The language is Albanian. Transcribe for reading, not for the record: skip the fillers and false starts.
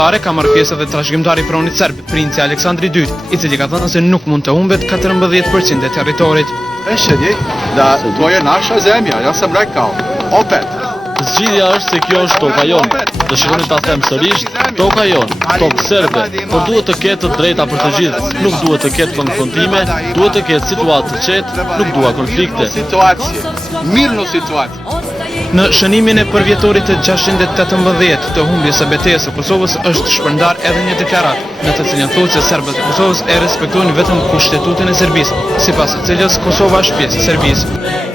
Ka marrë pjesë edhe trashëgimtari i pronit serb, princi Aleksandri II, i cili ka thënë se nuk mund të humbet 14% e territorit. Është di da to je naša zemlja, ja sam rekao. Opet. Zgjidhja është se kjo është toka jonë. Dëshironi ta them sërish, toka jonë, tokë serbe, por duhet të ketë të drejta për të gjithë. Nuk duhet të ketë konfrontime, duhet të ketë situatë të qetë, nuk dua konflikte. Mirno situacije. Në shënimin e përvjetorit të 618 të humbjes së betejës së Kosovës është shpërndar edhe një deklaratë, në të cilën thotë se serbët e Kosovës e respektojnë vetëm kushtetutin e Serbisë, sipas të cilës Kosova është pjesë e Serbisë.